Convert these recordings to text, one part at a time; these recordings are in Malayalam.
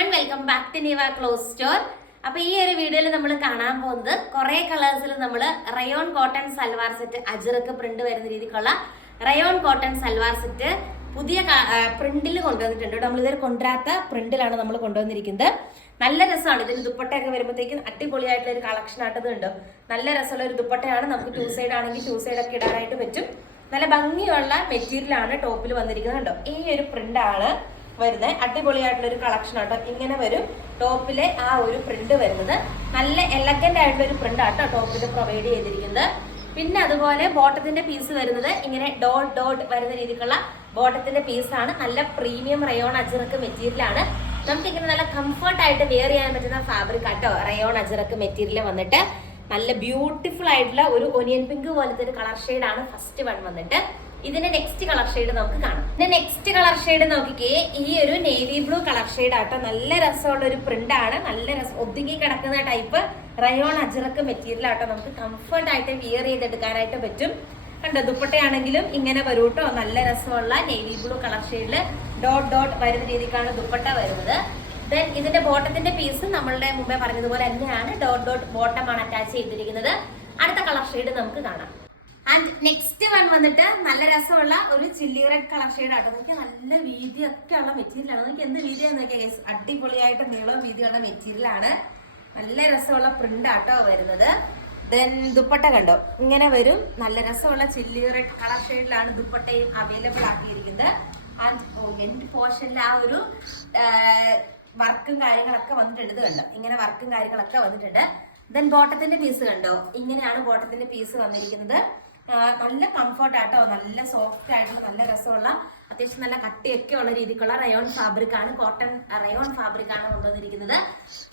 Everyone, welcome back to Niva cloth store. അപ്പൊ ഈ ഒരു വീഡിയോയിൽ നമ്മൾ കാണാൻ പോകുന്നത് കുറെ കളേഴ്സിൽ നമ്മൾ rayon cotton salwar set, Ajrakh print വരുന്ന രീതിക്കുള്ള റയോൺ കോട്ടൺ സൽവാർ സെറ്റ് പുതിയ പ്രിന്റിൽ കൊണ്ടുവന്നിട്ടുണ്ട്. നമ്മൾ ഇതുവരെ കൊണ്ടുവരാത്ത പ്രിന്റിലാണ് നമ്മൾ കൊണ്ടുവന്നിരിക്കുന്നത്. നല്ല രസമാണ്. ഇതിന് ദുപ്പട്ടയൊക്കെ വരുമ്പോഴത്തേക്കും അടിപൊളിയായിട്ടുള്ള ഒരു കളക്ഷൻ ആയിട്ടത് ഉണ്ട്. നല്ല രസമുള്ള ഒരു ദുപ്പട്ടയാണ്. നമുക്ക് ടു സൈഡ് ആണെങ്കിൽ ടു സൈഡ് ഒക്കെ ഇടാനായിട്ട് പറ്റും. നല്ല ഭംഗിയുള്ള മെറ്റീരിയലാണ് ടോപ്പിൽ വന്നിരിക്കുന്നത്. കണ്ടോ, ഈ ഒരു പ്രിന്റ് ആണ് വരുന്നത്. അടിപൊളിയായിട്ടുള്ള ഒരു കളക്ഷൻ ആട്ടോ. ഇങ്ങനെ വരും ടോപ്പിലെ ആ ഒരു പ്രിന്റ് വരുന്നത്. നല്ല എലഗന്റ് ആയിട്ടുള്ള ഒരു പ്രിന്റ് ആട്ടോ ടോപ്പിൽ പ്രൊവൈഡ് ചെയ്തിരിക്കുന്നത്. പിന്നെ അതുപോലെ ബോട്ടത്തിന്റെ പീസ് വരുന്നത് ഇങ്ങനെ ഡോട്ട് ഡോട്ട് വരുന്ന രീതിക്കുള്ള ബോട്ടത്തിന്റെ പീസാണ്. നല്ല പ്രീമിയം റയോൺ അജ്രക്ക് മെറ്റീരിയലാണ്. നമുക്ക് ഇങ്ങനെ നല്ല കംഫർട്ട് ആയിട്ട് വെയർ ചെയ്യാൻ പറ്റുന്ന ഫാബ്രിക് ആട്ടോ റയോൺ അജ്രക്ക് മെറ്റീരിയൽ വന്നിട്ട്. നല്ല ബ്യൂട്ടിഫുൾ ആയിട്ടുള്ള ഒരു ഒനിയൻ പിങ്ക് പോലത്തെ ഒരു കളർ ഷെയ്ഡാണ് ഫസ്റ്റ് വൺ വന്നിട്ട്. ഇതിന്റെ നെക്സ്റ്റ് കളർ ഷെയ്ഡ് നമുക്ക് കാണാം. ഇതിന്റെ നെക്സ്റ്റ് കളർ ഷെയ്ഡ് നോക്കിക്കേ, ഈ ഒരു നേവി ബ്ലൂ കളർ ഷെയ്ഡ് ആട്ടോ. നല്ല രസമുള്ള ഒരു പ്രിന്റ് ആണ്. നല്ല രസം ഒതുങ്ങി കിടക്കുന്ന ടൈപ്പ് റയോൺ അജ്രക്ക് മെറ്റീരിയൽ ആട്ടോ. നമുക്ക് കംഫർട്ട് ആയിട്ട് വിയർ ചെയ്തെടുക്കാനായിട്ട് പറ്റും. കണ്ടോ, ദുപ്പട്ടയാണെങ്കിലും ഇങ്ങനെ വരും കേട്ടോ. നല്ല രസമുള്ള നേവി ബ്ലൂ കളർ ഷെയ്ഡില് ഡോട്ട് ഡോട്ട് വരുന്ന രീതിക്കാണ് ദുപ്പട്ട വരുന്നത്. ദെൻ ഇതിന്റെ ബോട്ടത്തിന്റെ പീസ് നമ്മളുടെ മുമ്പേ പറഞ്ഞതുപോലെ തന്നെയാണ്. ഡോട്ട് ഡോട്ട് ബോട്ടമാണ് അറ്റാച്ച് ചെയ്തിരിക്കുന്നത്. അടുത്ത കളർ ഷെയ്ഡ് നമുക്ക് കാണാം. ആൻഡ് നെക്സ്റ്റ് വൺ വന്നിട്ട് നല്ല രസമുള്ള ഒരു ചില്ലി റെഡ് കളർ ഷെയ്ഡ് ആട്ടോ. നോക്കിയാൽ നല്ല വീതിയൊക്കെ ഉള്ള മെറ്റീരിയലാണ്. നോക്കി എന്ത് വീതിയാന്ന് നോക്കിയാൽ അടിപൊളിയായിട്ട് നീളവും വീതിയുള്ള മെറ്റീരിയലാണ്. നല്ല രസമുള്ള പ്രിന്റ് ആട്ടോ വരുന്നത്. ദെൻ ദുപ്പട്ട കണ്ടോ, ഇങ്ങനെ വരും. നല്ല രസമുള്ള ചില്ലി റെഡ് കളർ ഷെയ്ഡിലാണ് ദുപ്പട്ടയും അവൈലബിൾ ആക്കിയിരിക്കുന്നത്. ആൻഡ് എൻഡ് പോർഷനിൽ ആ ഒരു വർക്കും കാര്യങ്ങളൊക്കെ വന്നിട്ടുണ്ട്. ഇത് കണ്ടോ, ഇങ്ങനെ വർക്കും കാര്യങ്ങളൊക്കെ വന്നിട്ടുണ്ട്. ദെൻ ബോട്ടത്തിന്റെ പീസ് കണ്ടോ, ഇങ്ങനെയാണ് ബോട്ടത്തിന്റെ പീസ് വന്നിരിക്കുന്നത്. നല്ല കംഫർട്ട് ആട്ടോ. നല്ല സോഫ്റ്റ് ആയിട്ടുള്ള നല്ല രസമുള്ള അത്യാവശ്യം നല്ല കട്ടിയൊക്കെ ഉള്ള രീതിക്കുള്ള റയോൺ ഫാബ്രിക് ആണ്. കോട്ടൺ റയോൺ ഫാബ്രിക് ആണ് കൊണ്ടുവന്നിരിക്കുന്നത്.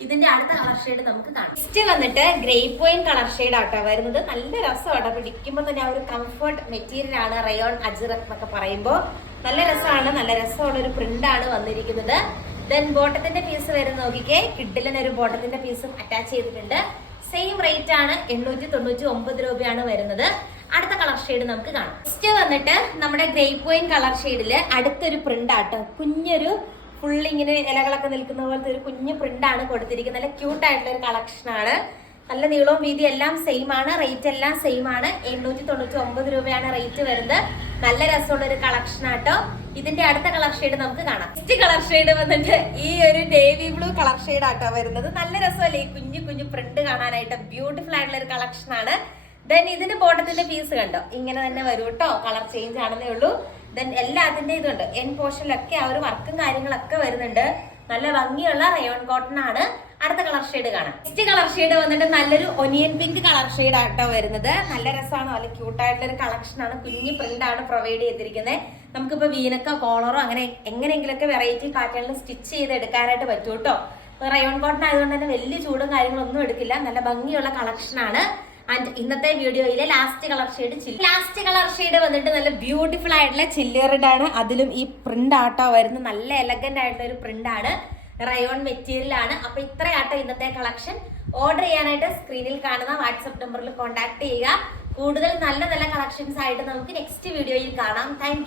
ഇതിന്റെ അടുത്ത കളർ ഷെയ്ഡ് നമുക്ക് കാണാം. നെക്സ്റ്റ് വന്നിട്ട് ഗ്രേപ്പ് വൈൻ കളർ ഷെയ്ഡ് ആട്ടോ വരുന്നത്. നല്ല രസമാട്ടോ. പിടിക്കുമ്പോൾ തന്നെ ആ ഒരു കംഫർട്ട് മെറ്റീരിയൽ ആണ് റയോൺ അജ്രക് എന്നൊക്കെ പറയുമ്പോൾ. നല്ല രസമാണ്. നല്ല രസമുള്ള ഒരു പ്രിന്റ് ആണ് വന്നിരിക്കുന്നത്. ദെൻ ബോട്ടത്തിന്റെ പീസ് വരുന്ന നോക്കിക്കേ, കിഡിലിന് ഒരു ബോട്ടത്തിന്റെ പീസും അറ്റാച്ച് ചെയ്തിട്ടുണ്ട്. സെയിം റേറ്റ് ആണ്, 899 രൂപയാണ് വരുന്നത്. അടുത്ത കളർ ഷെയ്ഡ് നമുക്ക് കാണാം. നെക്സ്റ്റ് വന്നിട്ട് നമ്മുടെ ഗ്രേപ്പ് വൈൻ കളർ ഷെയ്ഡില് അടുത്തൊരു പ്രിന്റ് ആട്ടോ. കുഞ്ഞൊരു ഫുൾ ഇങ്ങനെ ഇലകളൊക്കെ നിൽക്കുന്ന പോലത്തെ ഒരു കുഞ്ഞു പ്രിന്റ് ആണ് കൊടുത്തിരിക്കുന്നത്. നല്ല ക്യൂട്ട് ആയിട്ടുള്ള ഒരു കളക്ഷൻ ആണ്. നല്ല നീളവും വീതി എല്ലാം സെയിം ആണ്. റേറ്റ് എല്ലാം സെയിം ആണ്. 899 രൂപയാണ് റേറ്റ് വരുന്നത്. നല്ല രസമുള്ള ഒരു കളക്ഷൻ ആട്ടോ. ഇതിന്റെ അടുത്ത കളർ ഷെയ്ഡ് നമുക്ക് കാണാം. നെക്സ്റ്റ് കളർ ഷെയ്ഡ് വന്നിട്ട് ഈ ഒരു നേവി ബ്ലൂ കളർ ഷെയ്ഡ് ആട്ടോ വരുന്നത്. നല്ല രസമല്ലേ ഈ കുഞ്ഞു കുഞ്ഞു പ്രിന്റ് കാണാനായിട്ട്. ബ്യൂട്ടിഫുൾ ആയിട്ടുള്ള ഒരു കളക്ഷൻ ആണ്. ദെൻ ഇതിന്റെ ബോട്ടത്തിന്റെ പീസ് കണ്ടോ, ഇങ്ങനെ തന്നെ വരും കേട്ടോ. കളർ ചേഞ്ച് ആണെന്നേ ഉള്ളൂ. ദെൻ എല്ലാത്തിന്റെ ഇതുണ്ട്. എൻ പോർഷനിലൊക്കെ ആ ഒരു വർക്കും കാര്യങ്ങളൊക്കെ വരുന്നുണ്ട്. നല്ല ഭംഗിയുള്ള റയോൺ കോട്ടൺ ആണ്. അടുത്ത കളർ ഷെയ്ഡ് കാണാം. നെക്സ്റ്റ് കളർ ഷെയ്ഡ് വന്നിട്ട് നല്ലൊരു ഒനിയൻ പിങ്ക് കളർ ഷെയ്ഡ് ആട്ടോ വരുന്നത്. നല്ല രസമാണ്. നല്ല ക്യൂട്ട് ആയിട്ടുള്ള ഒരു കളക്ഷൻ ആണ്. കുഞ്ഞു പ്രിന്റ് ആണ് പ്രൊവൈഡ് ചെയ്തിരിക്കുന്നത്. നമുക്കിപ്പോ വീനക്കോ കോളറോ അങ്ങനെ എങ്ങനെയെങ്കിലൊക്കെ വെറൈറ്റി പാറ്റേണിൽ സ്റ്റിച്ച് ചെയ്ത് എടുക്കാനായിട്ട് പറ്റും കേട്ടോ. റയോൺ കോട്ടൺ ആയതുകൊണ്ട് തന്നെ വലിയ ചൂടും കാര്യങ്ങളൊന്നും എടുക്കില്ല. നല്ല ഭംഗിയുള്ള കളക്ഷൻ ആണ്. ആൻഡ് ഇന്നത്തെ വീഡിയോയിലെ ലാസ്റ്റ് കളർ ഷെയ്ഡ് വന്നിട്ട് നല്ല ബ്യൂട്ടിഫുൾ ആയിട്ടുള്ള ചില്ലി റെഡ് ആണ്. അതിലും ഈ പ്രിന്റ് ആട്ടോ വരുന്നത്. നല്ല എലഗന്റ് ആയിട്ടുള്ള ഒരു പ്രിന്റ് ആണ്. റയോൺ മെറ്റീരിയൽ ആണ്. അപ്പൊ ഇത്രയാട്ടോ ഇന്നത്തെ കളക്ഷൻ. ഓർഡർ ചെയ്യാനായിട്ട് സ്ക്രീനിൽ കാണുന്ന വാട്സ്ആപ്പ് നമ്പറിൽ കോൺടാക്ട് ചെയ്യുക. കൂടുതൽ നല്ല നല്ല കളക്ഷൻസ് ആയിട്ട് നമുക്ക് നെക്സ്റ്റ് വീഡിയോയിൽ കാണാം. താങ്ക്